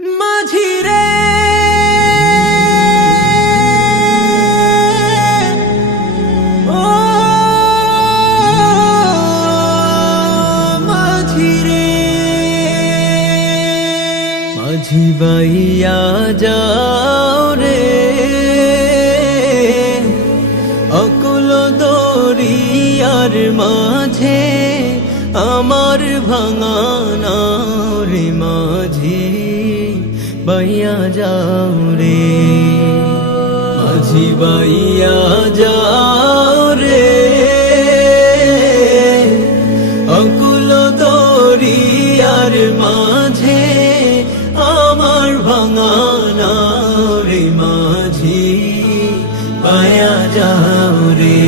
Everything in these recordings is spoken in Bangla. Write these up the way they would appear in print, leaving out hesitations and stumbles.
মাঝি রে ও মাঝি রে মাঝি বাইয়া যাও রে অকুল দরিয়ার মাঝে আমার ভাঙা নাও রে মাঝি বাইয়া যাও রে মাঝি বাইয়া যাও রে অকুল দরিয়ার মাঝে আমার ভাঙা নাও রে মাঝি বাইয়া যাও রে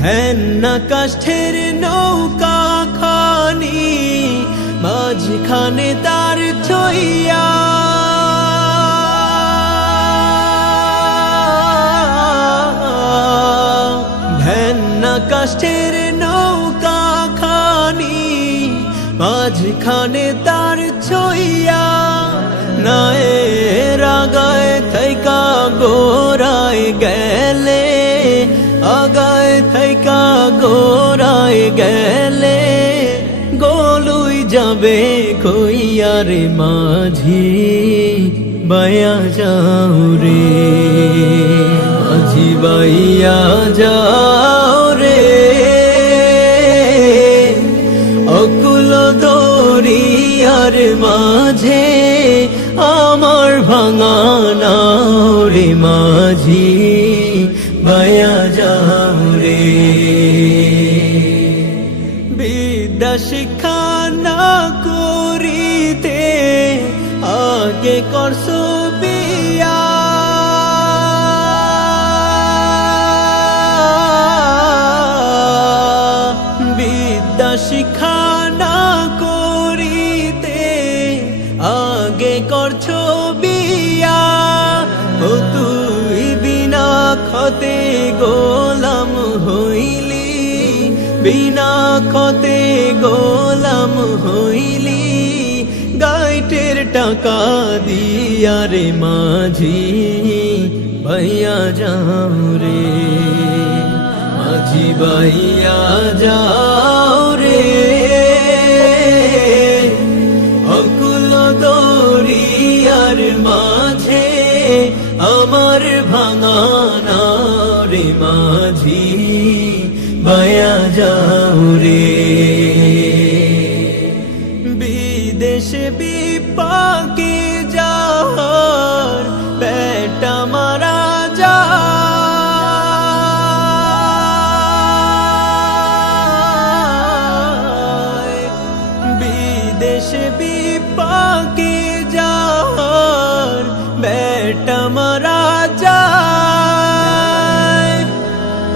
ভেন্না কাষ্ঠের নৌকা খানি মাঝখানে তার ছইয়া ভেন্না কাষ্ঠের নৌকা খানি মাঝখানে তার ছইয়া নায়ে রাগায় থাইকা গোরায় গেলে আগায় থাইকা গোরায় গেলে গোলুই যাবে কইয়া রে মাঝি বাইয়া যাও রে মাঝি বাইয়া যাও রে অকুল দরিয়ার মাঝে আমার ভাঙা নাও রে মাঝি বাইয়া যাও রে বিদ্যা শিক্ষা না করিতে আগে করছো বিয়া বিদ্যা শিক্ষা না করিতে আগে করছো বিয়া ও তুই বিনা খতে গোলাম হইলি বিনা খতে গোলাম হইলি গাইটের টাকা দিয়া রে মাঝি বাইয়া যাও রে মাঝি বাইয়া যাও রে অকুল দরিয়ার মাঝে আমার ভাঙা নাও রে মাঝি বাইয়া যাও রে বিদেশে বিপাকে যাওয়ার বেটা মারা যায় বিদেশে বিপাকে যাওয়ার বেটা মারা যায়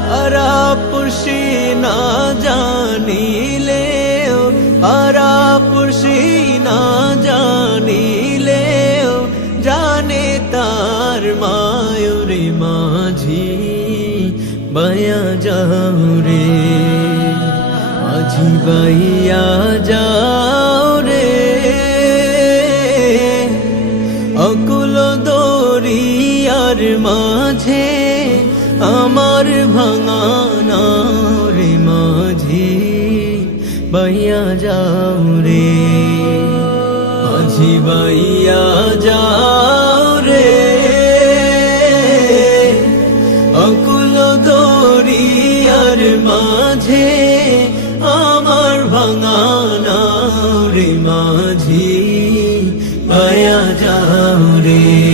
তারা পুষি না জানিলেও তারা পুষি না জানিলেও জানে তার মায়ুরে মাঝি বাইয়া যাও রে মাঝি বাইয়া যাও রে অকুল দরিয়ার মাঝে আমার ভাঙা নাও রে মাঝি বাইয়া যাও রে মাঝি বাইয়া যাও রে অকুল দরিয়ার মাঝে আমার ভাঙা নাও রে মাঝি বাইয়া যাও রে।